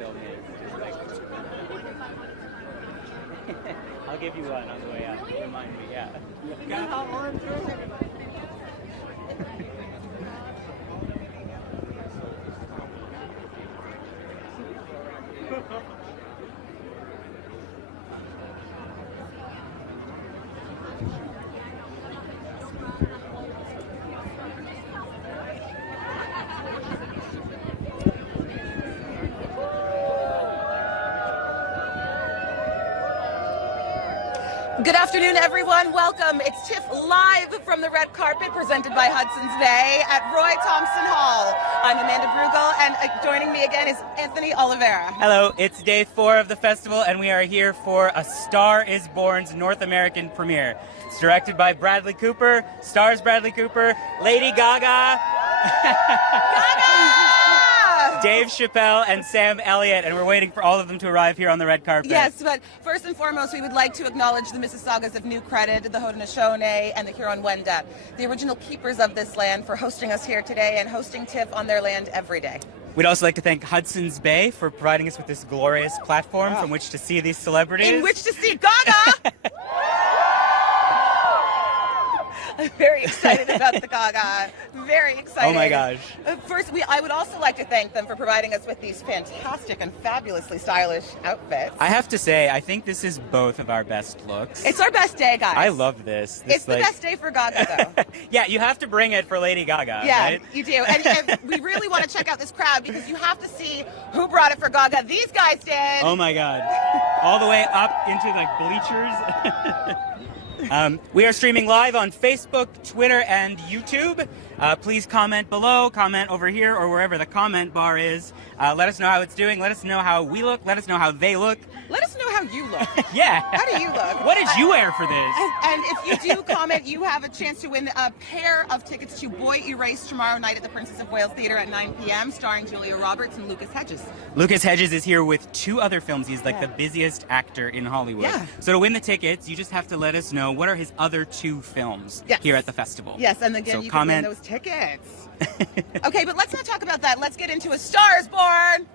film is. Just like... I'll give you one on the way out. Remind me, yeah. Good afternoon, everyone. Welcome. It's TIFF live from the red carpet, presented by Hudson's Bay at Roy Thompson Hall. I'm Amanda Brugel, and joining me again is Anthony Oliveira. Hello, it's day 4 of the festival, and we are here for A Star is Born's North American premiere. It's directed by Bradley Cooper, stars Bradley Cooper, Lady Gaga, Dave Chappelle, and Sam Elliott, and we're waiting for all of them to arrive here on the red carpet. Yes, but first and foremost, we would like to acknowledge the Mississaugas of New Credit, the Haudenosaunee, and the Huron-Wendat, the original keepers of this land, for hosting us here today and hosting TIFF on their land every day. We'd also like to thank Hudson's Bay for providing us with this glorious platform from which to see these celebrities. In which to see Gaga! I'm very excited about the Gaga. Very excited. Oh my gosh. First, I would also like to thank them for providing us with these fantastic and fabulously stylish outfits. I have to say, I think this is both of our best looks. It's our best day, guys. I love this. It's the best day for Gaga, though. Yeah, you have to bring it for Lady Gaga, yeah, right? You do. And we really want to check out this crowd because you have to see who brought it for Gaga. These guys did. Oh my God. All the way up into like bleachers. We are streaming live on Facebook, Twitter, and YouTube. Please comment below, comment over here, or wherever the comment bar is. Let us know how it's doing. Let us know how we look. Let us know how they look. Let us know how you look. Yeah. How do you look? What did you wear for this? And if you do comment, you have a chance to win a pair of tickets to Boy Erased tomorrow night at the Princess of Wales Theatre at 9 p.m., starring Julia Roberts and Lucas Hedges. Lucas Hedges is here with 2 other films. He's like the busiest actor in Hollywood. Yeah. So to win the tickets, you just have to let us know what are his other 2 films here at the festival. Yes, and again, so you comment. can win those tickets. Okay, but let's not talk about that. Let's get into A Star is Born.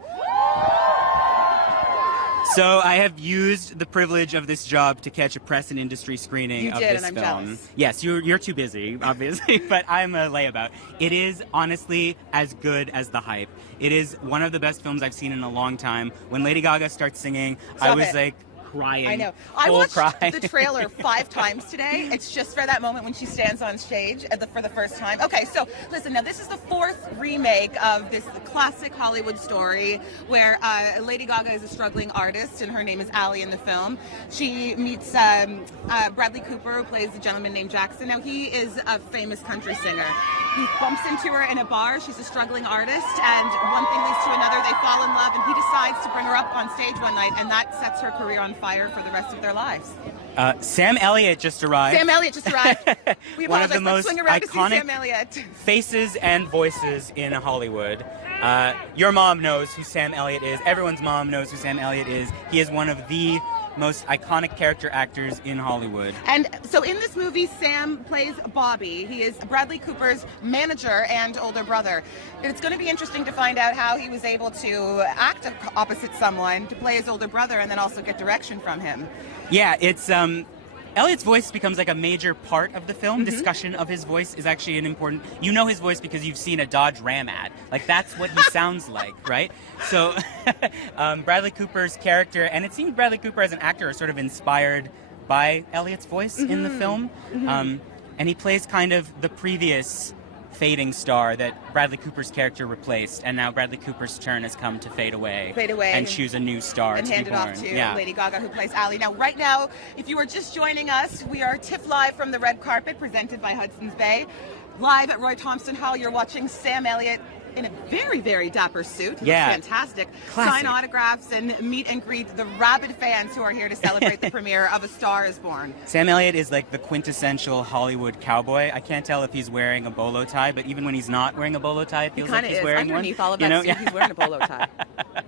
So I have used the privilege of this job to catch a press and industry screening of this and I'm film. jealous. Yes, you're too busy, obviously, but I'm a layabout. It is honestly as good as the hype. It is one of the best films I've seen in a long time. When Lady Gaga starts singing, I was like crying. I know. I full watched cry. the trailer 5 times today. It's just for that moment when she stands on stage for the first time. Okay, so listen, now this is the 4th remake of this classic Hollywood story where Lady Gaga is a struggling artist and her name is Allie in the film. She meets Bradley Cooper, who plays a gentleman named Jackson. Now he is a famous country singer. He bumps into her in a bar. She's a struggling artist, and one thing leads to another. They fall in love, and he decides to bring her up on stage one night, and that sets her career on fire for the rest of their lives. Sam Elliott just arrived. Sam Elliott just arrived. We One of the apologize. most Let's swing around to see iconic Sam Elliott. faces and voices in Hollywood. Your mom knows who Sam Elliott is. Everyone's mom knows who Sam Elliott is. He is one of the most iconic character actors in Hollywood. And so in this movie, Sam plays Bobby. He is Bradley Cooper's manager and older brother. It's going to be interesting to find out how he was able to act opposite someone, to play his older brother, and then also get direction from him. Yeah, it's Elliott's voice becomes like a major part of the film. Discussion of his voice is actually an important... You know his voice because you've seen a Dodge Ram ad. Like, that's what he sounds like, right? So, Bradley Cooper's character, and it seems Bradley Cooper as an actor is sort of inspired by Elliott's voice in the film. And he plays kind of the previous fading star that Bradley Cooper's character replaced, and now Bradley Cooper's turn has come to fade away and choose a new star and to hand be it born. off to Lady Gaga, who plays Allie. Now, right now, if you are just joining us, we are TIFF live from the red carpet, presented by Hudson's Bay. Live at Roy Thompson Hall, you're watching Sam Elliott in a very, very dapper suit. Yeah. Fantastic. Classic. Sign autographs and meet and greet the rabid fans who are here to celebrate the premiere of A Star is Born. Sam Elliott is like the quintessential Hollywood cowboy. I can't tell if he's wearing a bolo tie, but even when he's not wearing a bolo tie, it feels like he's wearing one. Underneath all of that suit, he's wearing a bolo tie.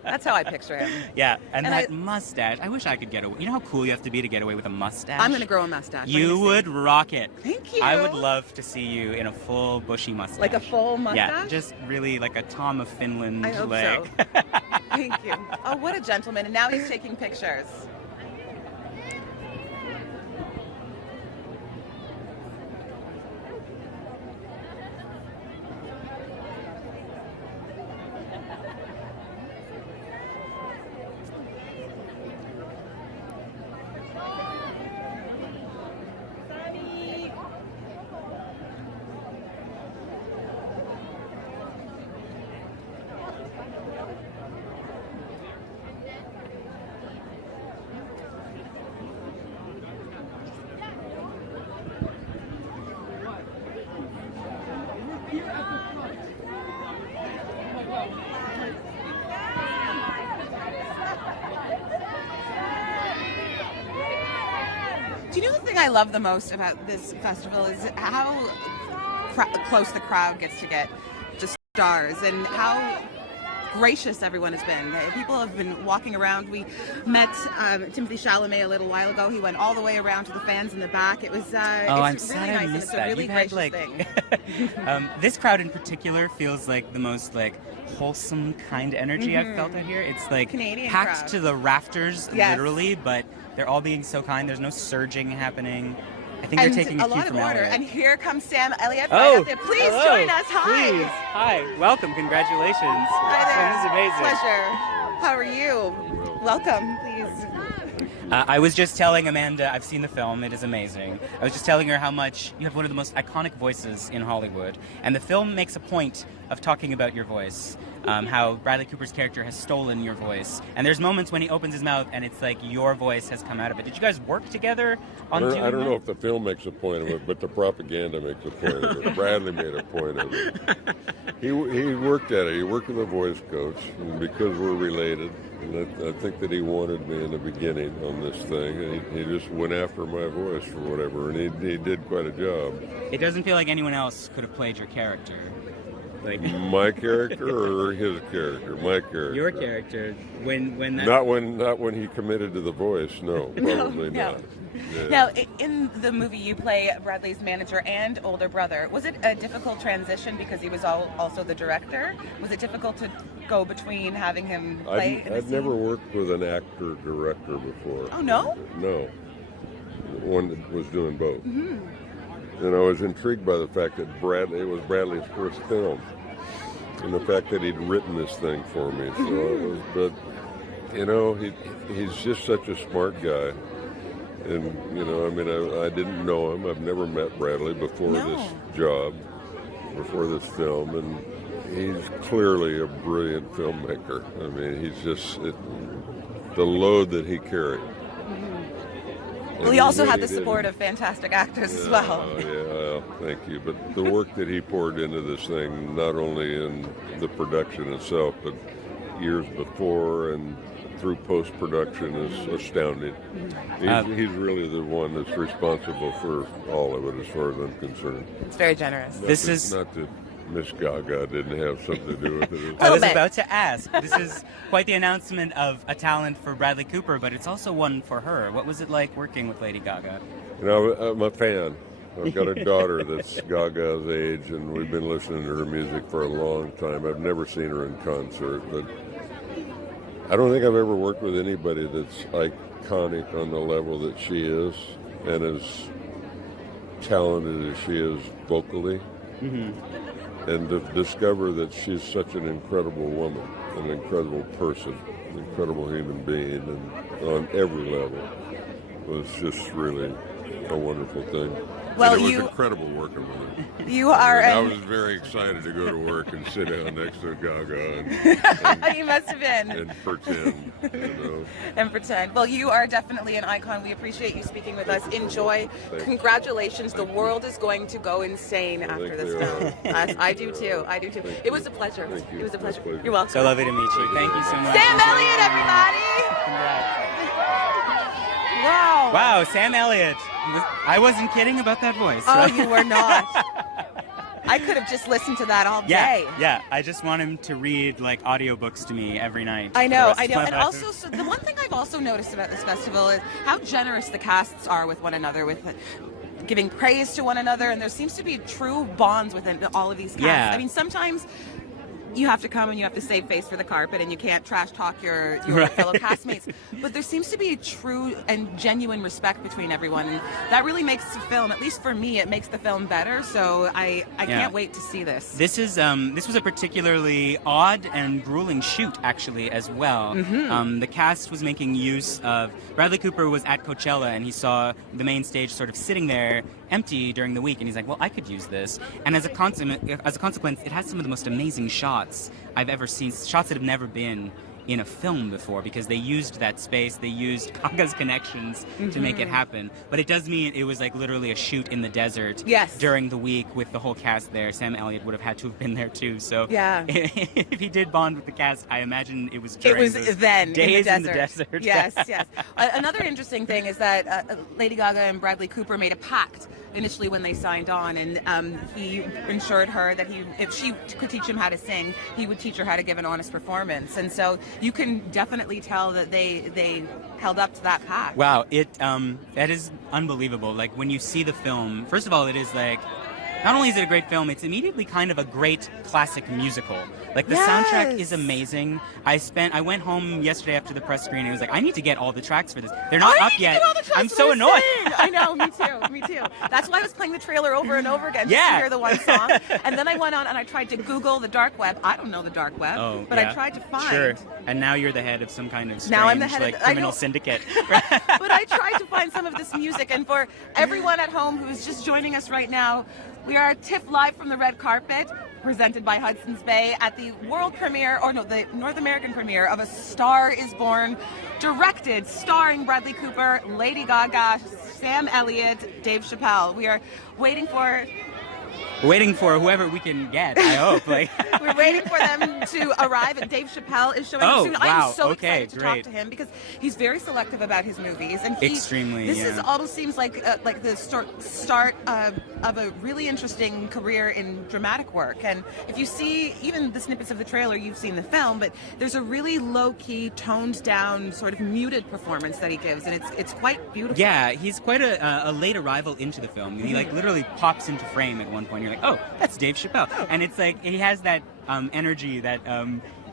That's how I picture him. Yeah, and that mustache. I wish I could get away. You know how cool you have to be to get away with a mustache? I'm going to grow a mustache. You would rock it. Thank you. I would love to see you in a full bushy mustache. Like a full mustache? Yeah, just really like a Tom of Finland. I hope like. so. Thank you. Oh, what a gentleman. And now he's taking pictures. Do you know the thing I love the most about this festival is how close the crowd gets to get to stars and how gracious everyone has been. People have been walking around. We met Timothy Chalamet a little while ago. He went all the way around to the fans in the back. It was I'm it's sad really I nice and missed it's a that. really You've had, gracious thing. This crowd in particular feels like the most wholesome kind energy I've felt out here. It's Canadian packed crowd. to the rafters, Yes. literally, but they're all being so kind. There's no surging happening. I think And they're taking a cue lot of from order. Elliott. And here comes Sam Elliott right up there. Please hello. join us. Hi. Please. Hi. Welcome. Congratulations. Hi there. This is amazing. Pleasure. How are you? Welcome, please. I was just telling Amanda, I've seen the film, it is amazing. I was just telling her how much you have one of the most iconic voices in Hollywood, and the film makes a point of talking about your voice, how Bradley Cooper's character has stolen your voice. And there's moments when he opens his mouth and it's like your voice has come out of it. Did you guys work together on doing I don't that? know if the film makes a point of it, but the propaganda makes a point of it. Bradley made a point of it. He worked at it. He worked with a voice coach, and because we're related, and I think that he wanted me in the beginning on this thing, and he just went after my voice for whatever, and he did quite a job. It doesn't feel like anyone else could have played your character. My character or his character? My character. Your character. When that... Not when he committed to the voice. No, probably No. not. Yeah. Now, in the movie, you play Bradley's manager and older brother. Was it a difficult transition because he was also the director? Was it difficult to go between having him play in the I've scene? never worked with an actor-director before. Oh, no? No. One that was doing both. Mm-hmm. And I was intrigued by the fact that it was Bradley's first film. And the fact that he'd written this thing for me. So it was, but, he's just such a smart guy. And, I didn't know him. I've never met Bradley before this job, before this film. And he's clearly a brilliant filmmaker. I mean, he's just, the load that he carried. Well, he also had the support of fantastic actors as well. Well, thank you. But the work that he poured into this thing, not only in the production itself, but years before and through post-production, is astounding. He's really the one that's responsible for all of it, as far as I'm concerned. It's very generous. Not that Miss Gaga didn't have something to do with it. I was about to ask. This is quite the announcement of a talent for Bradley Cooper, but it's also one for her. What was it like working with Lady Gaga? I'm a fan. I've got a daughter that's Gaga's age, and we've been listening to her music for a long time. I've never seen her in concert, but I don't think I've ever worked with anybody that's iconic on the level that she is, and as talented as she is vocally. Mm-hmm. And to discover that she's such an incredible woman, an incredible person, an incredible human being, and on every level, was just really a wonderful thing. Well, and it was incredible working with her. You are. I was very excited to go to work and sit down next to Gaga and You must have been. and pretend, And pretend. Well, you are definitely an icon. We appreciate you speaking with us. Enjoy. Thanks. Congratulations. The world is going to go insane after this film. I do too. I do too. It was a pleasure. Thank you. It was a pleasure. Pleasure. You're welcome. So lovely to meet you. Thank you so much. Sam Elliott, everybody! Congrats. Wow. Wow, Sam Elliott. I wasn't kidding about that voice. Oh, you were not. I could have just listened to that all day. Yeah. I just want him to read audiobooks to me every night. I know. And life. also, so the one thing I've also noticed about this festival is how generous the casts are with one another, with giving praise to one another, and there seems to be true bonds within all of these casts. Yeah. I mean, sometimes you have to come and you have to save face for the carpet, and you can't trash talk your fellow castmates. But there seems to be true and genuine respect between everyone, and that really makes the film, at least for me, it makes the film better. So I can't wait to see this. This was a particularly odd and grueling shoot, actually, as well. The cast was making use of, Bradley Cooper was at Coachella, and he saw the main stage sort of sitting there empty during the week, and he's like, well, I could use this. And as a consequence, it has some of the most amazing shots I've ever seen, shots that have never been in a film before, because they used that space, they used Gaga's connections to make it happen. But it does mean it was like literally a shoot in the desert during the week with the whole cast there. Sam Elliott would have had to have been there too. So if he did bond with the cast, I imagine it was during those then days in the desert. Yes, yes. Another interesting thing is that Lady Gaga and Bradley Cooper made a pact initially when they signed on, and he assured her that if she could teach him how to sing, he would teach her how to give an honest performance. And so you can definitely tell that they held up to that pact. Wow, that is unbelievable. Like, when you see the film, first of all, it is like, not only is it a great film, it's immediately kind of a great classic musical. Like, the soundtrack is amazing. I went home yesterday after the press screening. I was like, I need to get all the tracks for this. They're not up yet. I'm so annoyed. I know, me too. That's why I was playing the trailer over and over again just to hear the one song. And then I went on and I tried to Google the dark web. I don't know the dark web, but I tried to find. Sure. And now you're the head of some kind of strange, now I'm the head of criminal syndicate. But I tried to find some of this music. And for everyone at home who's just joining us right now, we are TIFF live from the red carpet, presented by Hudson's Bay at the the North American premiere of A Star Is Born, directed, starring Bradley Cooper, Lady Gaga, Sam Elliott, Dave Chappelle. We are waiting for whoever we can get, I hope. We're waiting for them to arrive, and Dave Chappelle is showing up soon. Wow. I'm so excited to talk to him because he's very selective about his movies, and this almost seems like the start of a really interesting career in dramatic work. And if you see even the snippets of the trailer, you've seen the film, but there's a really low-key, toned-down, sort of muted performance that he gives, and it's quite beautiful. Yeah, he's quite a late arrival into the film. He literally pops into frame at one point. You're like, oh, that's Dave Chappelle. And it's like, he has that energy, that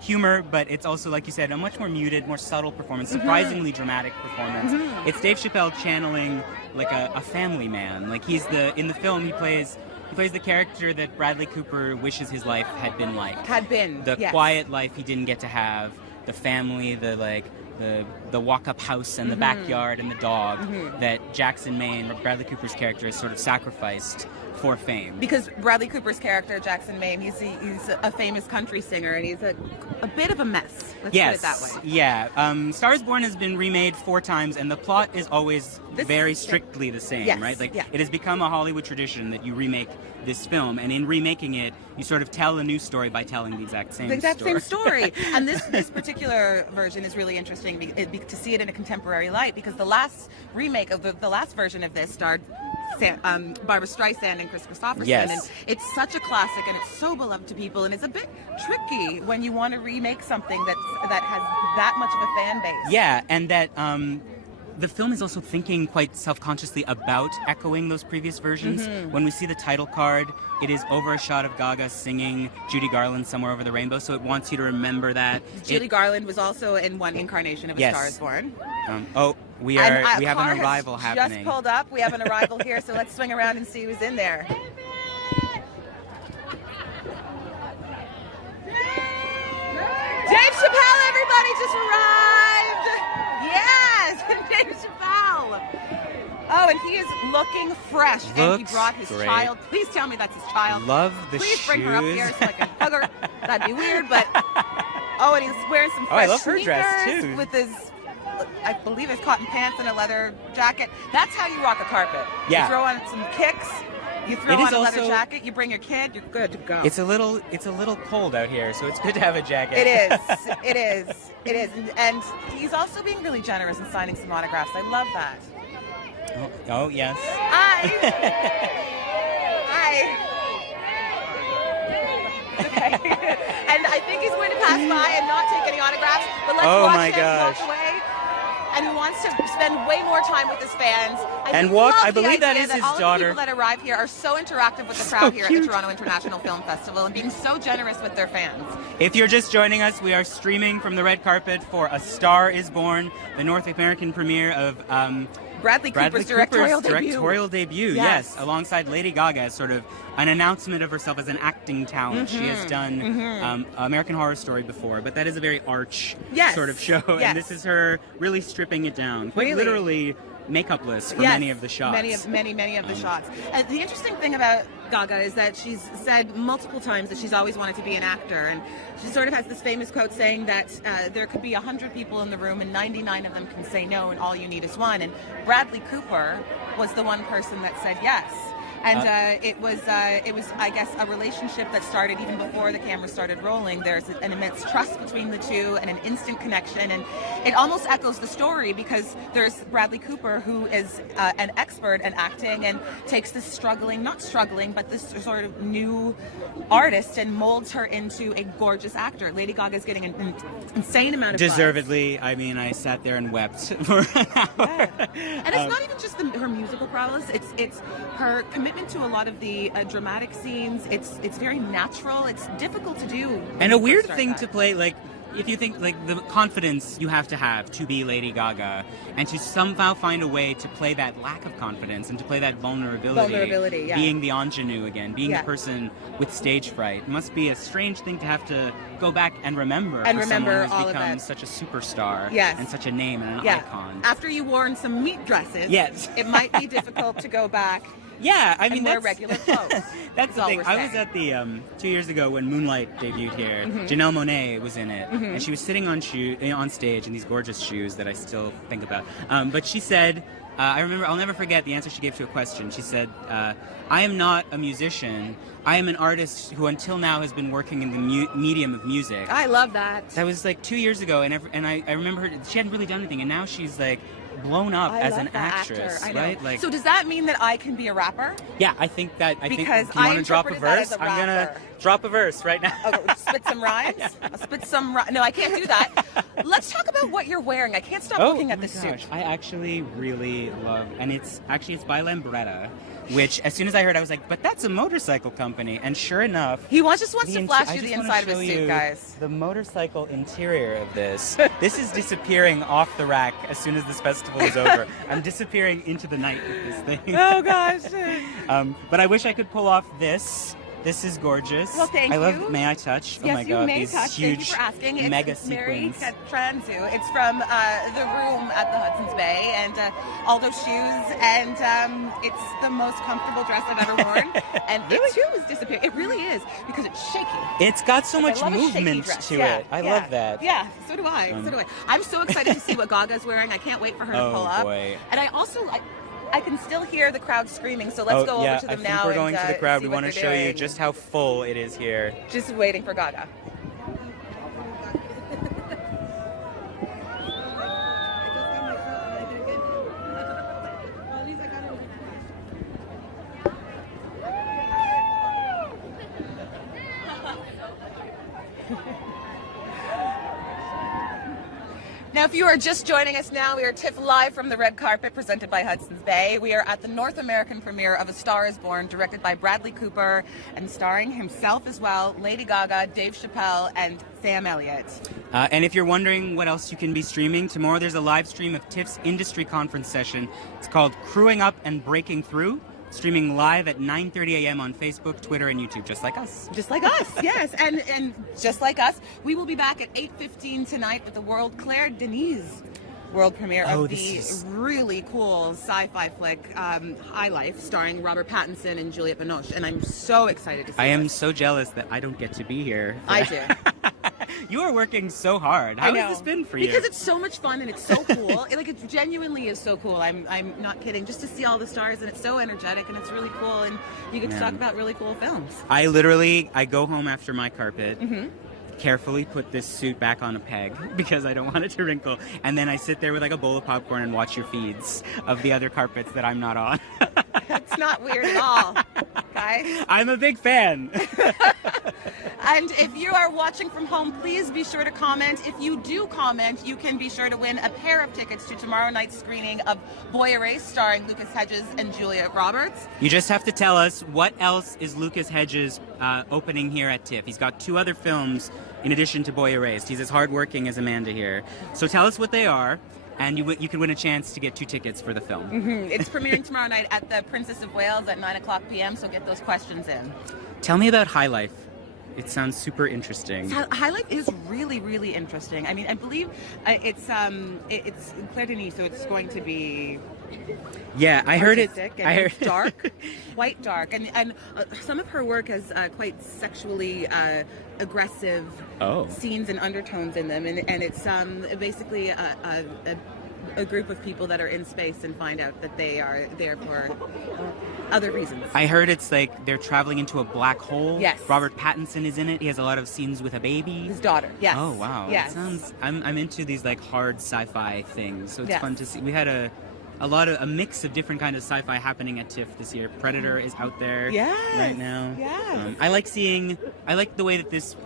humor, but it's also, like you said, a much more muted, more subtle performance, surprisingly dramatic performance. It's Dave Chappelle channeling like a family man. Like, in the film, he plays the character that Bradley Cooper wishes his life had been like. The quiet life he didn't get to have, the family, the walk-up house and the backyard and the dog that Jackson, Maine, Bradley Cooper's character, has sort of sacrificed for fame. Because Bradley Cooper's character, Jackson Maine, he's a famous country singer, and he's a bit of a mess. Let's put it that way. Yeah. Star Is Born has been remade 4 times, and the plot is always very strictly the same, right? Like, it has become a Hollywood tradition that you remake this film, and in remaking it, you sort of tell a new story by telling the exact same story. And this particular version is really interesting to see it in a contemporary light, because the last remake of the last version of this starred Barbra Streisand and Chris Christopherson, and it's such a classic, and it's so beloved to people, and it's a bit tricky when you want to remake something that has that much of a fan base. Yeah, and that the film is also thinking quite self-consciously about echoing those previous versions. When we see the title card, it is over a shot of Gaga singing Judy Garland, Somewhere Over the Rainbow, so it wants you to remember that. Judy Garland was also in one incarnation of A Star Is Born. We have an arrival happening. Just pulled up. We have an arrival here, so let's swing around and see who's in there. Dave Chappelle, everybody, just arrived. Yes, Dave Chappelle. Oh, and he is looking fresh, and he brought his child. Please tell me that's his child. Love the shoes. Please bring her up here so I can hug her. That'd be weird, but and he's wearing some fresh I love her sneakers dress too. with his, I believe, his cotton pants and a leather jacket. That's how you rock a carpet. Yeah. You throw on some kicks. You throw on a leather jacket, you bring your kid, you're good to go. It's a little cold out here, so it's good to have a jacket. It is. And he's also being really generous in signing some autographs. I love that. Oh yes. Hi. Okay. And I think he's going to pass by and not take any autographs, but let's watch him walk away. and who wants to spend way more time with his fans. I believe that is his all daughter. All the people that arrive here are so interactive with the crowd here at the Toronto International Film Festival and being so generous with their fans. If you're just joining us, we are streaming from the red carpet for A Star Is Born, the North American premiere of Bradley Cooper's directorial debut. Yes, alongside Lady Gaga as sort of an announcement of herself as an acting talent. She has done American Horror Story before, but that is a very arch sort of show, and this is her really stripping it down, quite literally makeupless for many of the shots. Many of the shots. The interesting thing about Gaga is that she's said multiple times that she's always wanted to be an actor, and she sort of has this famous quote saying that there could be 100 people in the room and 99 of them can say no and all you need is one. And Bradley Cooper was the one person that said yes. And it was, I guess, a relationship that started even before the camera started rolling. There's an immense trust between the two and an instant connection. And it almost echoes the story because there's Bradley Cooper, who is an expert in acting and takes this not struggling, but this sort of new artist and molds her into a gorgeous actor. Lady Gaga's getting an insane amount of deservedly. I mean, I sat there and wept for an hour. Yeah. And it's not even just her musical prowess. It's her commitment to a lot of the dramatic scenes. It's very natural. It's difficult to do. And a weird thing to play, like, if you think, like, the confidence you have to be Lady Gaga, and to somehow find a way to play that lack of confidence and to play that vulnerability, being the ingénue again, being the person with stage fright, it must be a strange thing to have to go back and remember someone who's become such a superstar and such a name and an icon. After you worn some meat dresses, it might be difficult to go back. Yeah, I mean, wear regular clothes. That's the thing. I was at the 2 years ago when Moonlight debuted here. Janelle Monáe was in it, and she was sitting on stage in these gorgeous shoes that I still think about. But she said, I'll never forget the answer she gave to a question. She said, "I am not a musician. I am an artist who until now has been working in the medium of music." I love that. That was like 2 years ago, and I remember she hadn't really done anything, and now she's like blown up as an actress, right? Like, so does that mean that I can be a rapper? Yeah, I think that. Because do you want to drop a verse? I'm gonna drop a verse right now. Spit some rhymes. I'll spit some. No, I can't do that. Let's talk about what you're wearing. I can't stop looking at this suit. I actually really love, and it's by Lambretta. Which, as soon as I heard, I was like, but that's a motorcycle company. And sure enough... He just wants to flash you the inside of his suit, guys. The motorcycle interior of this. This is disappearing off the rack as soon as this festival is over. I'm disappearing into the night with this thing. Oh, gosh. But I wish I could pull off this. This is gorgeous. Well, thank you. May I touch? Yes, oh my God, may these touch. huge Thank you for asking. mega It's Mary sequins. Transu. It's from the room at the Hudson's Bay, and all those shoes, and it's the most comfortable dress I've ever worn. And it too is disappearing. It really is, because it's shaky. It's got so much movement to it. I love that. Yeah, so do I. I'm so excited to see what Gaga's wearing. I can't wait for her to pull up. Boy. And I can still hear the crowd screaming, so let's go over to them now. I think we're going to the crowd. We want to show you doing. just how full it is here. Just waiting for Gaga. Now, if you are just joining us now, we are TIFF live from the red carpet presented by Hudson's Bay. We are at the North American premiere of A Star Is Born, directed by Bradley Cooper and starring himself as well, Lady Gaga, Dave Chappelle, and Sam Elliott. And if you're wondering what else you can be streaming, tomorrow there's a live stream of TIFF's industry conference session. It's called Crewing Up and Breaking Through. Streaming live at 9:30 a.m. on Facebook, Twitter, and YouTube, just like us. Just like us, yes. And just like us, we will be back at 8:15 tonight with the Claire Denis world premiere of the really cool sci-fi flick High Life, starring Robert Pattinson and Juliette Binoche. And I'm so excited to see it. I am so jealous that I don't get to be here. I do. You are working so hard. How has this been for you? Because it's so much fun and it's so cool. It genuinely is so cool. I'm not kidding. Just to see all the stars, and it's so energetic and it's really cool, and you get to talk about really cool films. I go home after my carpet, carefully put this suit back on a peg because I don't want it to wrinkle, and then I sit there with like a bowl of popcorn and watch your feeds of the other carpets that I'm not on. That's not weird at all, guys. I'm a big fan. And if you are watching from home, please be sure to comment. If you do comment, you can be sure to win a pair of tickets to tomorrow night's screening of Boy Erased, starring Lucas Hedges and Julia Roberts. You just have to tell us what else is Lucas Hedges opening here at TIFF. He's got 2 other films in addition to Boy Erased. He's as hardworking as Amanda here. So tell us what they are, and you can win a chance to get 2 tickets for the film. It's premiering tomorrow night at the Princess of Wales at 9:00 p.m., so get those questions in. Tell me about High Life. It sounds super interesting. High Life is really, really interesting. I mean, I believe it's Claire Denis, so it's going to be I heard it. I heard dark, quite dark, and some of her work has quite sexually aggressive scenes and undertones in them, and it's basically a group of people that are in space and find out that they are there for other reasons. I heard it's like they're traveling into a black hole. Yes. Robert Pattinson is in it. He has a lot of scenes with a baby. His daughter. Yes. Oh wow. Yes. It sounds. I'm into these like hard sci-fi things, so it's Yes. fun to see. We had a mix of different kind of sci-fi happening at TIFF this year. Predator is out there right now. Yes. I like the way that this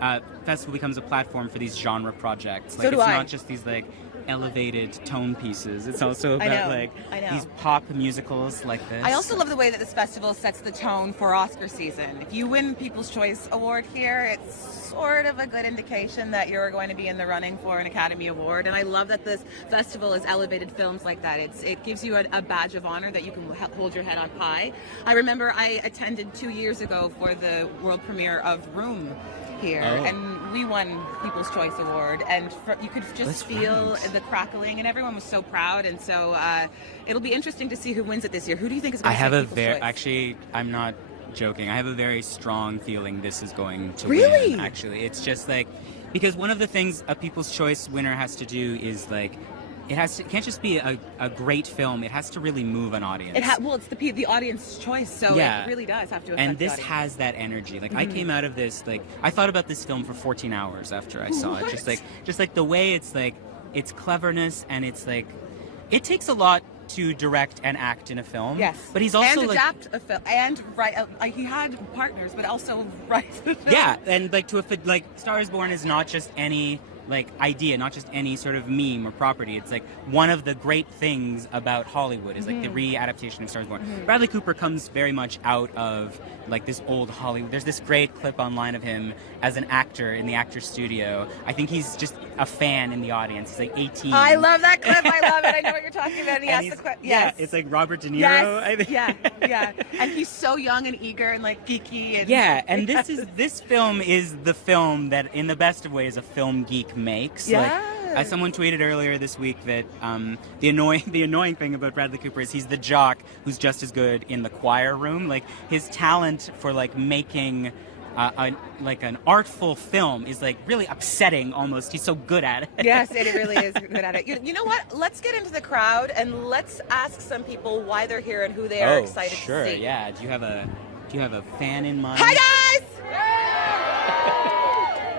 festival becomes a platform for these genre projects. Like, So do it's I. not just these like elevated tone pieces. It's also about I know. these pop musicals like this. I also love the way that this festival sets the tone for Oscar season. If you win People's Choice Award here, it's sort of a good indication that you're going to be in the running for an Academy Award. And I love that this festival has elevated films like that. It gives you a badge of honor that you can hold your head on high. I remember I attended 2 years ago for the world premiere of Room here, and we won People's Choice Award, and you could just feel the crackling, and everyone was so proud, and so it'll be interesting to see who wins it this year. Who do you think is going to win People's Choice? Actually, I'm not joking. I have a very strong feeling this is going to Really? win. Actually, it's just like because one of the things a People's Choice winner has to do is like it can't just be a great film. It has to really move an audience. It's the audience choice, so it really does have to affect and this the audience. has that energy. Like I came out of this, like I thought about this film for 14 hours after I saw it. Just like the way it's like its cleverness, and it's like it takes a lot to direct and act in a film. Yes, but he's also and like, adapt a film and write. He had partners, but also write the film. yeah, and like like Star is Born is not just any like idea, not just any sort of meme or property. It's like one of the great things about Hollywood is like the re-adaptation of Star is Born. Bradley Cooper comes very much out of like this old Hollywood. There's this great clip online of him as an actor in the actor's studio. I think he's just a fan in the audience. He's like 18. I love that clip. I love it. I know what you're talking about. And he asked the question. Yeah, it's like Robert De Niro. Yes. I think. Yeah. And he's so young and eager and like geeky. And Yeah, and this film is the film that, in the best of ways, a film geek makes. Yeah. Like, someone tweeted earlier this week that the annoying thing about Bradley Cooper is he's the jock who's just as good in the choir room. Like his talent for like making an artful film is like really upsetting almost. He's so good at it. Yes, it really is good at it. You know what? Let's get into the crowd and let's ask some people why they're here and who they are excited to see. Sure, yeah. Do you have a fan in mind? Hi guys!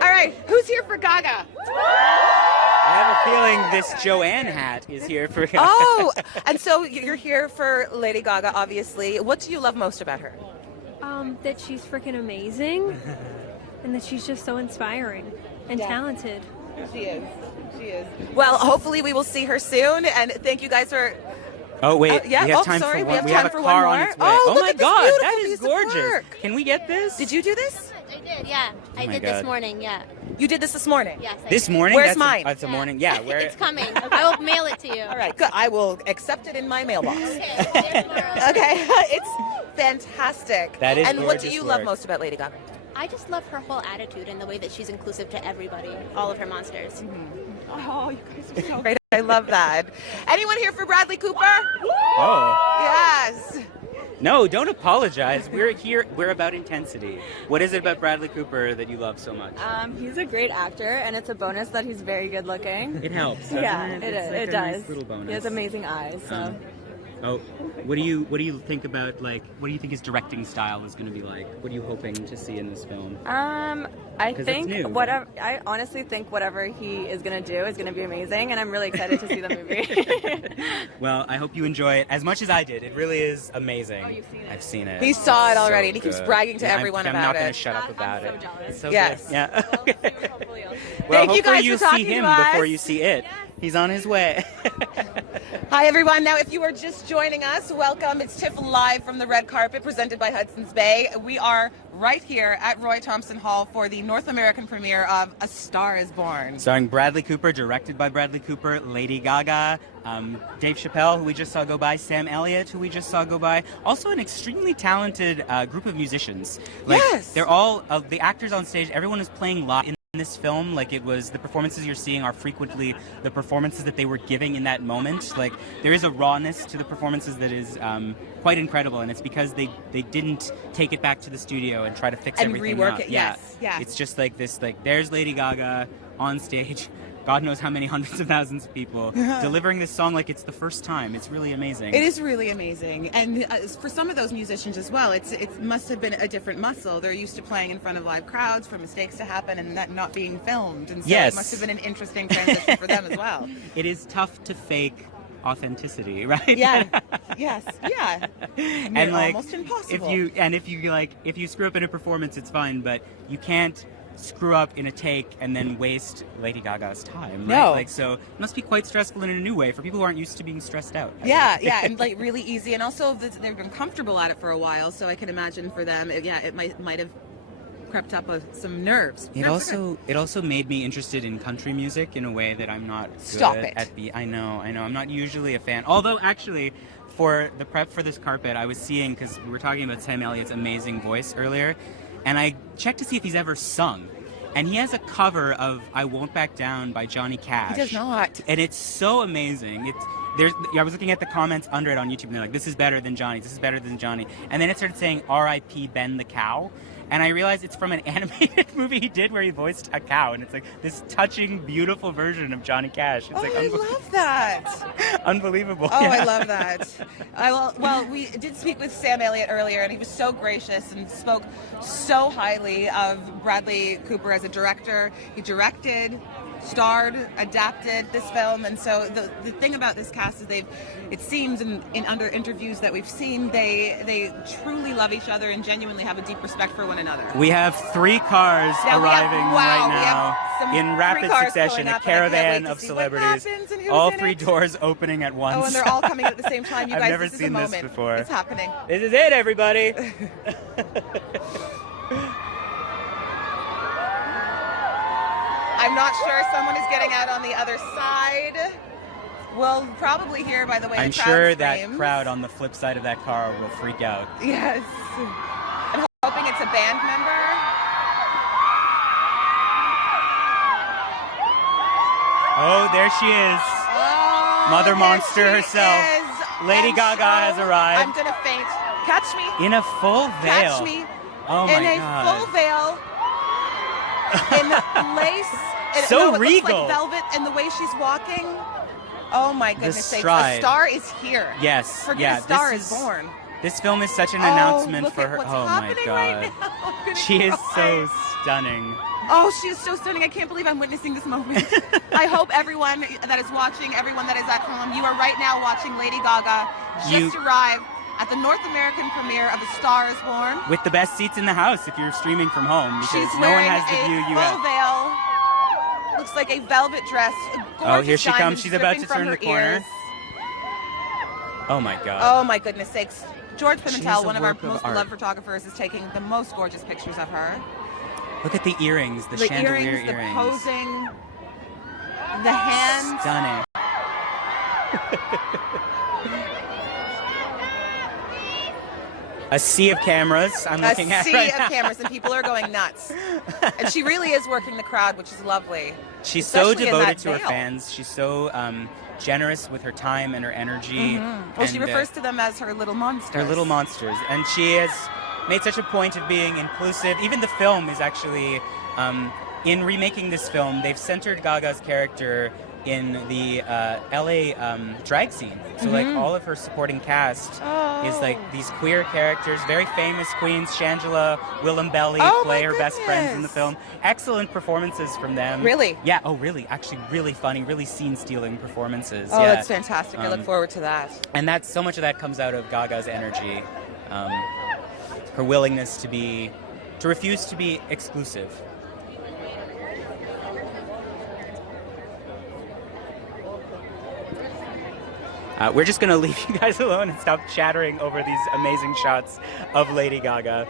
All right, who's here for Gaga? I have a feeling this Joanne hat is here for Gaga. Oh, and so you're here for Lady Gaga, obviously. What do you love most about her? That she's freaking amazing and that she's just so inspiring and talented. She is. Well, hopefully we will see her soon, and thank you guys for... Oh wait, yeah. we have time sorry, for we one. have We time have a for car one on more. its way. Oh, look my at this God, beautiful that is piece of gorgeous. work. Can we get this? Did you do this? I did, yeah. I my did God. this morning, yeah. You did this morning? Yes. I This did. morning? Where's That's mine? It's a morning. Yeah, where? It's coming. I will mail it to you. All right, good. I will accept it in my mailbox. Okay, tomorrow. Okay, it's fantastic. That is And what do gorgeous you love work. most about Lady Gaga? I just love her whole attitude and the way that she's inclusive to everybody, all of her monsters. Oh, you guys are so great. I love that. Anyone here for Bradley Cooper? Oh. Yes. No, don't apologize. We're here. We're about intensity. What is it about Bradley Cooper that you love so much? He's a great actor, and it's a bonus that he's very good looking. It helps. doesn't Yeah, it? it It's is. like It a does. nice little bonus. He has amazing eyes. So. Oh, what do you think about, like, what do you think his directing style is going to be like? What are you hoping to see in this film? I think whatever. I honestly think whatever he is gonna do is gonna be amazing, and I'm really excited to see the movie. Well, I hope you enjoy it as much as I did. It really is amazing. Oh, you've seen it? I've seen it. He saw it already, So and he keeps good. bragging to Yeah, everyone I'm about not going to it. shut up about I'm it. so jealous. It's so Yes. good. Yeah. Hopefully you'll see it. Well, Thank you hopefully guys you for talking see him to us. before you see it. He's on his way. Hi, everyone. Now, if you are just joining us, welcome. It's TIFF live from the red carpet presented by Hudson's Bay. We are right here at Roy Thompson Hall for the North American premiere of A Star is Born. Starring Bradley Cooper, directed by Bradley Cooper, Lady Gaga, Dave Chappelle, who we just saw go by, Sam Elliott, who we just saw go by. Also an extremely talented group of musicians. Yes. They're all, the actors on stage, everyone is playing live in this film. Like, it was, the performances you're seeing are frequently the performances that they were giving in that moment. Like, there is a rawness to the performances that is quite incredible, and it's because they didn't take it back to the studio and try to fix And everything rework up. it, Yeah. yes, yes. It's just like this, like, there's Lady Gaga on stage, God knows how many hundreds of thousands of people, delivering this song like it's the first time. It's really amazing. It is really amazing, and for some of those musicians as well, it must have been a different muscle. They're used to playing in front of live crowds, for mistakes to happen, and that not being filmed. And so Yes. it must have been an interesting transition for them as well. It is tough to fake authenticity, right? Yeah. Yes. Yeah. And like, almost impossible. if you screw up in a performance, it's fine, but you can't screw up in a take and then waste Lady Gaga's time, right? No. Like, so it must be quite stressful in a new way for people who aren't used to being stressed out. Yeah, yeah, and like really easy, and also they've been comfortable at it for a while, so I can imagine for them, it might have crept up some nerves. It also made me interested in country music in a way that I'm not good Stop it. at. I know. I'm not usually a fan. Although, actually, for the prep for this carpet, I was seeing, because we were talking about Sam Elliott's amazing voice earlier, and I checked to see if he's ever sung. And he has a cover of I Won't Back Down by Johnny Cash. He does not. And it's so amazing. I was looking at the comments under it on YouTube, and they're like, this is better than Johnny, this is better than Johnny. And then it started saying R.I.P. Ben the Cow. And I realized it's from an animated movie he did where he voiced a cow. And it's like this touching, beautiful version of Johnny Cash. It's like I love that. unbelievable. Oh, Yeah. I love that. Well, we did speak with Sam Elliott earlier, and he was so gracious and spoke so highly of Bradley Cooper as a director. He directed, starred, adapted this film, and so the thing about this cast is it seems in other interviews that we've seen, they truly love each other and genuinely have a deep respect for one another. We have 3 cars Now arriving we right have some now in rapid 3 cars succession, pulling a up, and I can't caravan wait to of see what celebrities, happens and who's all in 3 it. doors opening at once. Oh, and they're all coming at the same time. You I've guys, never this is seen a this moment. before. It's happening. This is it, everybody. I'm not sure someone is getting out on the other side. We'll probably hear by the way I'm the crowd sure that screams. crowd on the flip side of that car will freak out. Yes. I'm hoping it's a band member. Oh, there she is. Oh, Mother there Monster she herself. is. Lady And Gaga has arrived. I'm gonna faint. Catch me. In a full veil. Catch me. Oh my in a God. full veil. In lace. So no, it looks regal. like velvet, and the way she's walking. Oh my goodness sakes. A stride. star is here. Yes. Forget yeah. a star this is born. This film is such an Oh, announcement look for at her. what's Oh my happening God. right now. I'm gonna She is cry. so stunning. Oh, she is so stunning. I can't believe I'm witnessing this moment. I hope everyone that is watching, everyone that is at home, you are right now watching Lady Gaga just arrive at the North American premiere of A Star is Born. With the best seats in the house if you're streaming from home, because She's no one wearing has the a view you full have. veil. Looks like a velvet dress. Oh, here Gorgeous she comes. diamonds She's about dripping to from turn her the corner. ears. Oh my God. Oh my goodness sakes. George She's Pimentel, a one of our work of most art. beloved photographers, is taking the most gorgeous pictures of her. Look at the earrings, the chandelier earrings, the earrings. posing, the hands. Stunning. A sea of cameras I'm looking at A sea right of now. cameras, and people are going nuts. And she really is working the crowd, which is lovely. She's so Especially in devoted that to her veil. fans. She's so generous with her time and her energy. Well, she and, refers to them as her little monsters. her little monsters. And she has made such a point of being inclusive. Even the film is actually, in remaking this film, they've centered Gaga's character in the LA drag scene. So like all of her supporting cast is like these queer characters, very famous queens. Shangela, Will and Belly play her best friends in the film. Excellent performances from them. Really? Yeah. Oh, really? Actually, really funny, really scene-stealing performances. Oh, yeah. that's fantastic. I look forward to that. And that's so much of that comes out of Gaga's energy, her willingness to refuse to be exclusive. We're just going to leave you guys alone and stop chattering over these amazing shots of Lady Gaga.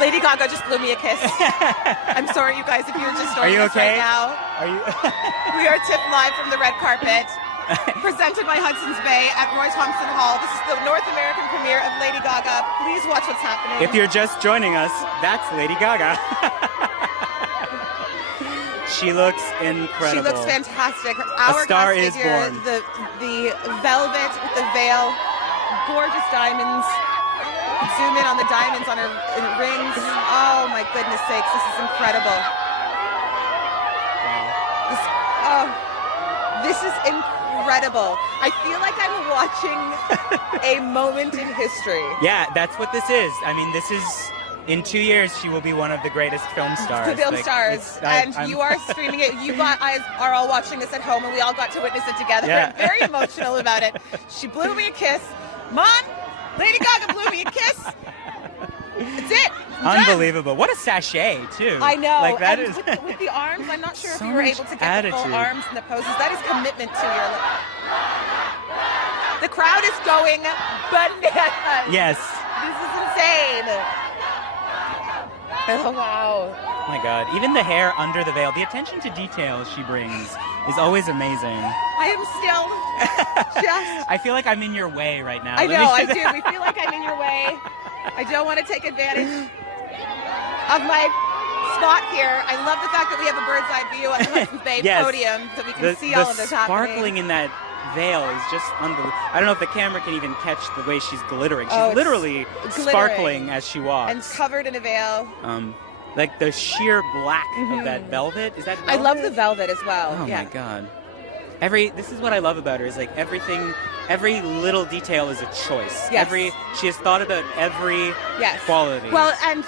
Lady Gaga just blew me a kiss. I'm sorry, you guys, if you're just joining us right now. Are you? We are TIFF live from the red carpet, presented by Hudson's Bay at Roy Thompson Hall. This is the North American premiere of Lady Gaga. Please watch what's happening. If you're just joining us, that's Lady Gaga. She looks incredible. She looks fantastic. A star is figure, born. The velvet with the veil, gorgeous diamonds. Zoom in on the diamonds on her rings. Oh my goodness sakes, this is incredible. This is incredible. I feel like I'm watching a moment in history. Yeah, that's what this is. I mean, this is, in 2 years, she will be one of the greatest film stars. The film stars. And you are streaming it. You guys are all watching this at home, and we all got to witness it together. Yeah. I'm very emotional about it. She blew me a kiss. Mom, Lady Gaga blew me a kiss. That's it. Unbelievable. What a sachet, too. I know. Like, that and is... with the arms, I'm not sure So if you were much able to get attitude. the full arms and the poses. That is commitment to your... The crowd is going bananas. Yes. This is insane. Oh, wow. Oh my God. Even the hair under the veil, the attention to detail she brings is always amazing. I am still just... I feel like I'm in your way right now. I know, I do. We feel like I'm in your way. I don't want to take advantage of my spot here. I love the fact that we have a bird's eye view on the Hudson's Bay Yes. podium so we can see all of this The happening. sparkling in that veil is just unbelievable. I don't know if the camera can even catch the way she's glittering. She's Oh, it's literally glittering. sparkling as she walks. And covered in a veil. Like the sheer black of that velvet. Is that velvet? I love the velvet as well. Oh yeah. my God. This is what I love about her, is like every little detail is a choice. Yes. She has thought about every Yes. quality. Well, and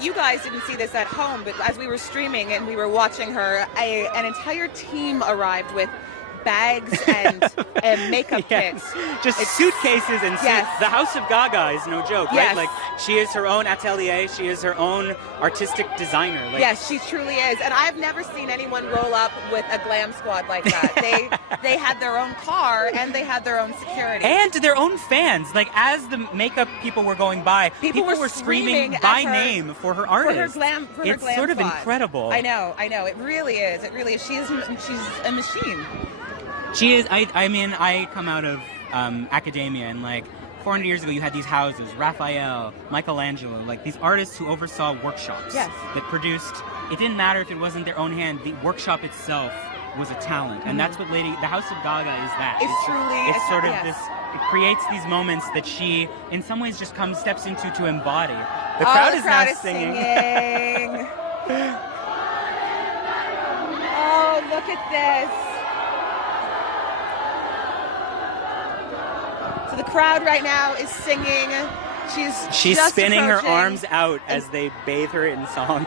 you guys didn't see this at home, but as we were streaming and we were watching her, an entire team arrived with bags and makeup kits. Just suitcases and Yes. The House of Gaga is no joke, Yes. right? Like, she is her own atelier. She is her own artistic designer. Like, Yes, she truly is. And I've never seen anyone roll up with a glam squad like that. They had their own car and they had their own security. and to their own fans. Like, as the makeup people were going by, people were screaming at by her- name for her artist. For her It's glam sort of squad. incredible. I know. It really is. She's a machine. She is. I mean, I come out of academia, and like 400 years ago, you had these houses, Raphael, Michelangelo, like these artists who oversaw workshops Yes. that produced. It didn't matter if it wasn't their own hand. The workshop itself was a talent, and that's what the House of Gaga is. That It's truly It's a sort of yes. this. It creates these moments that she, in some ways, just steps into to embody. The The crowd crowd now is singing. Oh, look at this. So the crowd right now is singing. She's just spinning her approaching. arms out as they bathe her in song.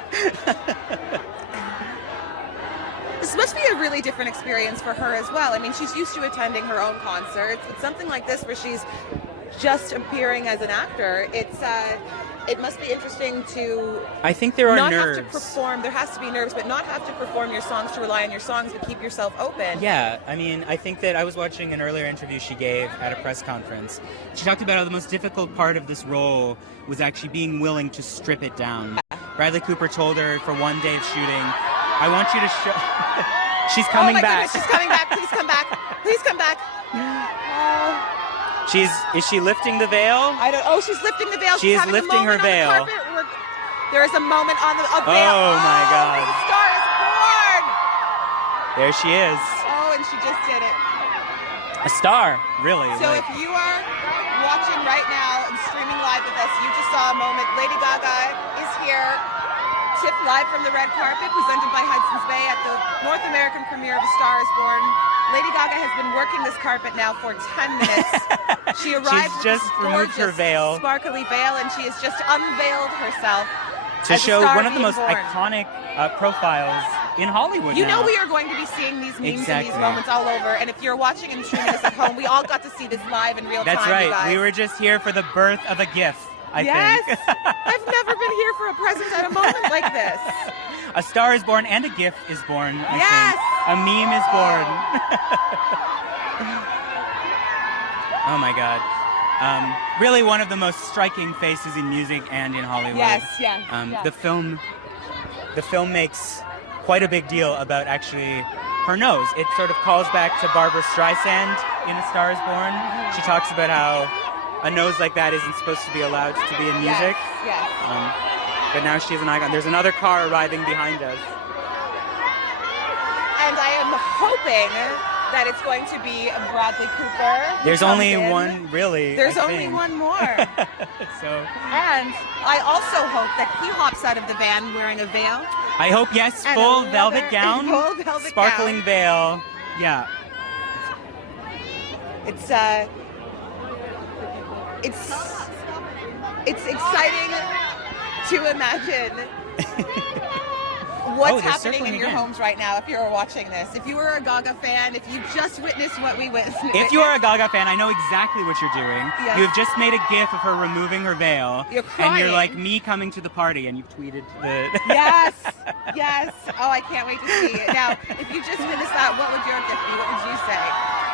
This must be a really different experience for her as well. I mean, she's used to attending her own concerts, but something like this where she's just appearing as an actor, it must be interesting to I think there are not nerves. have to perform. There has to be nerves, but not have to perform your songs, to rely on your songs, but keep yourself open. Yeah, I mean, I think that I was watching an earlier interview she gave at a press conference. She talked about how the most difficult part of this role was actually being willing to strip it down. Bradley Cooper told her for one day of shooting, I want you to show... She's coming oh my back. Goodness, she's coming back. Please come back. Please come back. Is she lifting the veil? She's lifting the veil. She She's is having lifting a her moment veil. On the carpet. There is a moment on the veil. Oh my God. The star is born. There she is. Oh, and she just did it. A star, really. So like- if you are watching right now and streaming live with us, you just saw a moment. Lady Gaga is here. TIFF live from the red carpet, presented by Hudson's Bay at the North American premiere of A Star is Born. Lady Gaga has been working this carpet now for 10 minutes. She arrived She's just with this removed her gorgeous, veil. sparkly veil, and she has just unveiled herself to as a show star one of the being most born. iconic profiles in Hollywood You now. know we are going to be seeing these memes and Exactly. these moments all over, and if you're watching and streaming this at home, we all got to see this live in real That's time, right. you guys. We were just here for the birth of a GIF, I yes! think. I've never been here for a present at a moment like this. A star is born and a GIF is born, I Yes! think. A meme is born. Oh my God. Really one of the most striking faces in music and in Hollywood. Yes. The film makes quite a big deal about actually her nose. It sort of calls back to Barbra Streisand in A Star is Born. She talks about how a nose like that isn't supposed to be allowed to be in music. Yes. But now she's an icon. There's another car arriving behind us. And I am hoping that it's going to be Bradley Cooper. who There's comes only in. one, really. There's I only think. one more. So And I also hope that he hops out of the van wearing a veil. I hope, yes, And full a velvet leather- gown, full velvet sparkling veil. Yeah. It's exciting to imagine what's they're happening in circling your again. homes right now if you're watching this. If you were a Gaga fan, if you just witnessed what we witnessed. If you are a Gaga fan, I know exactly what you're doing. Yes. You have just made a gif of her removing her veil. You're And you're crying. like me coming to the party, and you've tweeted the... Yes, yes. Oh, I can't wait to see it. Now, if you just witnessed that, what would your gift be? What would you say?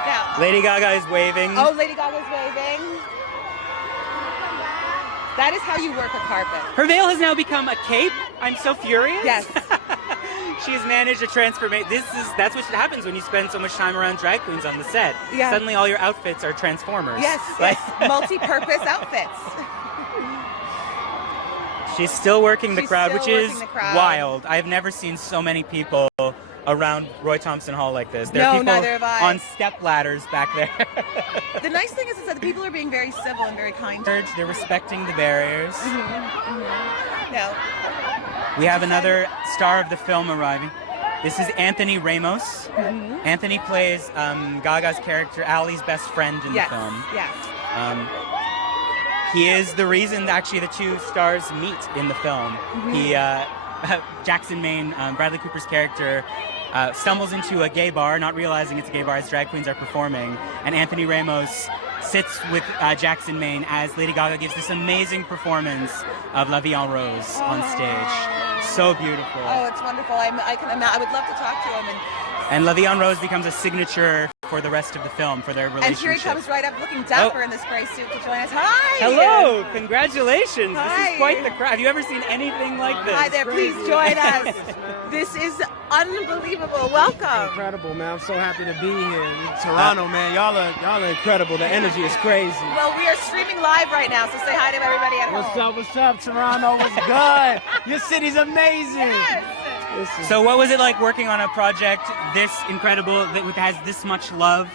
Now, Lady Gaga is waving. oh, Lady Gaga's waving. That is how you work a carpet. Her veil has now become a cape. I'm so furious. Yes. She has managed to transform it. That's what happens when you spend so much time around drag queens on the set. Yeah. Suddenly all your outfits are Transformers. Yes, Like- yes. Multi-purpose outfits. She's still working the She's crowd, still which is working the crowd. wild. I've never seen so many people around Roy Thompson Hall like this. There No, are people neither have I. on step ladders back there. The nice thing is that the people are being very civil and very kind. They're respecting the barriers. No. We have another star of the film arriving. This is Anthony Ramos. Anthony plays Gaga's character, Allie's best friend in Yes. the film. Yes. He is the reason actually the two stars meet in the film. He, Jackson, Maine, Bradley Cooper's character, stumbles into a gay bar, not realizing it's a gay bar as drag queens are performing, and Anthony Ramos sits with Jackson, Maine, as Lady Gaga gives this amazing performance of La Vie en Rose on stage. So beautiful. Oh, it's wonderful. I would love to talk to him. And La Vie en Rose becomes a signature for the rest of the film, for their relationship. And here he comes right up looking dapper in this gray suit to join us. Hi! Hello! Congratulations! Hi. This is quite the crowd. Have you ever seen anything like this? Hi there, please join us. This is unbelievable. Welcome. Incredible, man. I'm so happy to be here in Toronto, man. Y'all are incredible. The energy is crazy. Well, we are streaming live right now, so say hi to everybody at home. What's up, Toronto? What's good? Your city's amazing. Yes. So what was it like working on a project this incredible, that has this much love?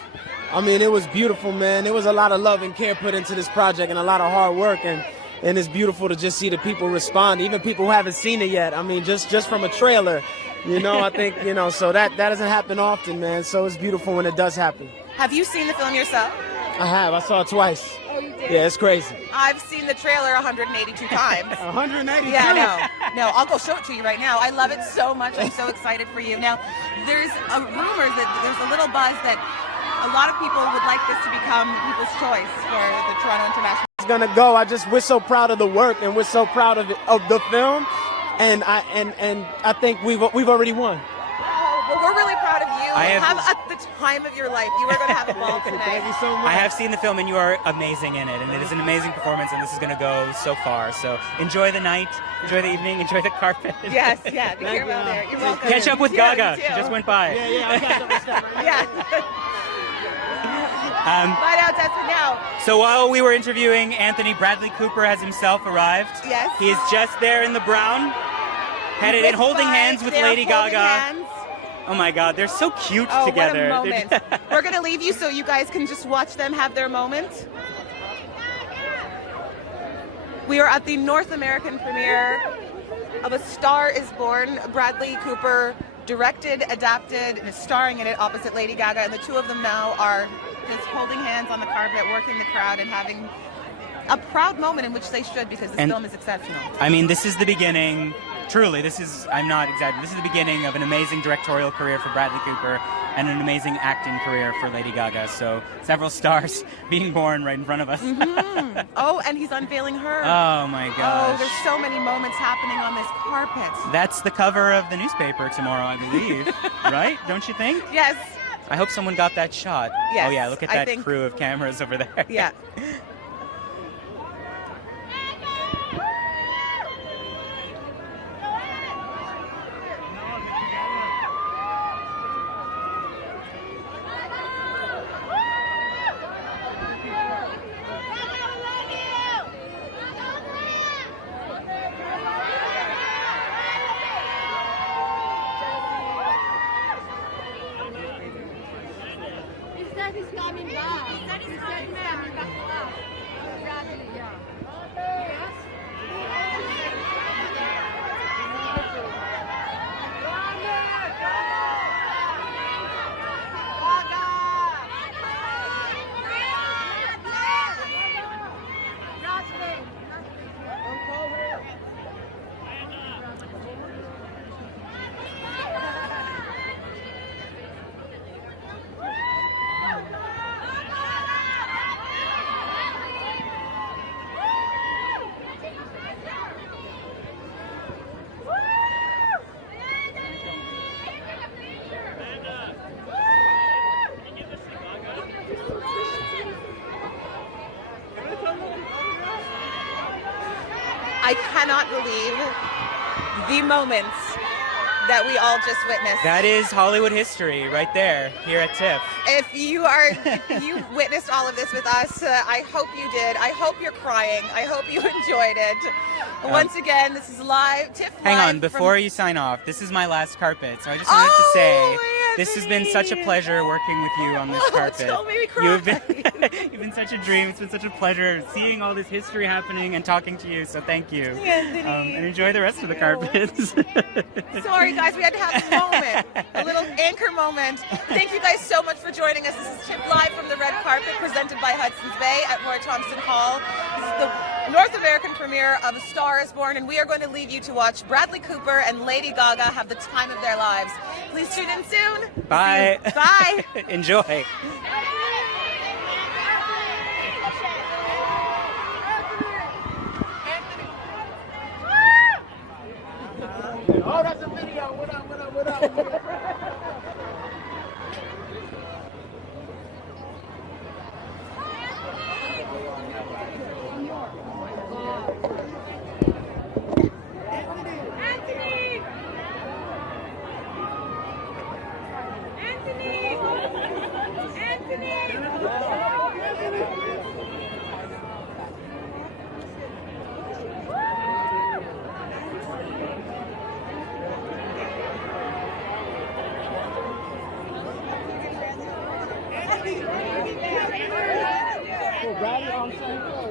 I mean, it was beautiful, man. There was a lot of love and care put into this project and a lot of hard work, and it's beautiful to just see the people respond, even people who haven't seen it yet. I mean, just from a trailer, I think, so that doesn't happen often, man. So it's beautiful when it does happen. Have you seen the film yourself? I have. I saw it twice. Oh, you did? Yeah, it's crazy. I've seen the trailer 182 times. 182? Yeah, no, I'll go show it to you right now. I love it so much. I'm so excited for you. Now, there's a rumor that there's a little buzz that a lot of people would like this to become people's choice for the Toronto International. It's gonna go. We're so proud of the work, and we're so proud of the film, and I think we've already won. Well, we're really proud of you. Have at the time of your life. You are going to have a ball today. Thank you so much. I have seen the film, and you are amazing in it, and it is an amazing performance, and this is going to go so far. So enjoy the night, enjoy the evening, enjoy the carpet. Yes, yeah, be careful there. You're welcome. Catch up with Gaga. She just went by. Yeah, I'll catch up with stuff. Yeah. Right out, that's it now. So while we were interviewing Anthony, Bradley Cooper has himself arrived. Yes. He is just there in the brown, headed in, holding hands with Lady Gaga. Hands. Oh my God, they're so cute Oh, together. What a moment. We're going to leave you so you guys can just watch them have their moment. We are at the North American premiere of A Star is Born. Bradley Cooper directed, adapted, and is starring in it opposite Lady Gaga. And the two of them now are just holding hands on the carpet, working the crowd, and having a proud moment in which they should, because this film is exceptional. I mean, this is the beginning. Truly, I'm not exaggerating. This is the beginning of an amazing directorial career for Bradley Cooper and an amazing acting career for Lady Gaga. So several stars being born right in front of us. Mm-hmm. Oh, and he's unveiling her. Oh my gosh. Oh, there's so many moments happening on this carpet. That's the cover of the newspaper tomorrow, I believe. Right? Don't you think? Yes. I hope someone got that shot. Yes, oh yeah, look at that crew of cameras over there. Yeah. He's coming back. He said he's coming back. Exactly, yeah. I cannot believe the moments that we all just witnessed. That is Hollywood history right there, here at TIFF. If you witnessed all of this with us, I hope you did. I hope you're crying. I hope you enjoyed it. Once again, this is live, TIFF Hang live on, before you sign off, this is my last carpet, so I just wanted to say, this has been such a pleasure working with you on this carpet. Don't make me cry. You've been such a dream. It's been such a pleasure seeing all this history happening and talking to you, so thank you. Anthony. And enjoy the rest of the carpets. Sorry, guys, we had to have a moment, a little anchor moment. Thank you guys so much for joining us. This is TIFF Live from the red carpet, presented by Hudson's Bay at Roy Thompson Hall. This is the North American premiere of A Star is Born, and we are going to leave you to watch Bradley Cooper and Lady Gaga have the time of their lives. Please tune in soon. Bye. Bye. Enjoy. Oh, that's a video. What up, what up, what up? What up? Bradley on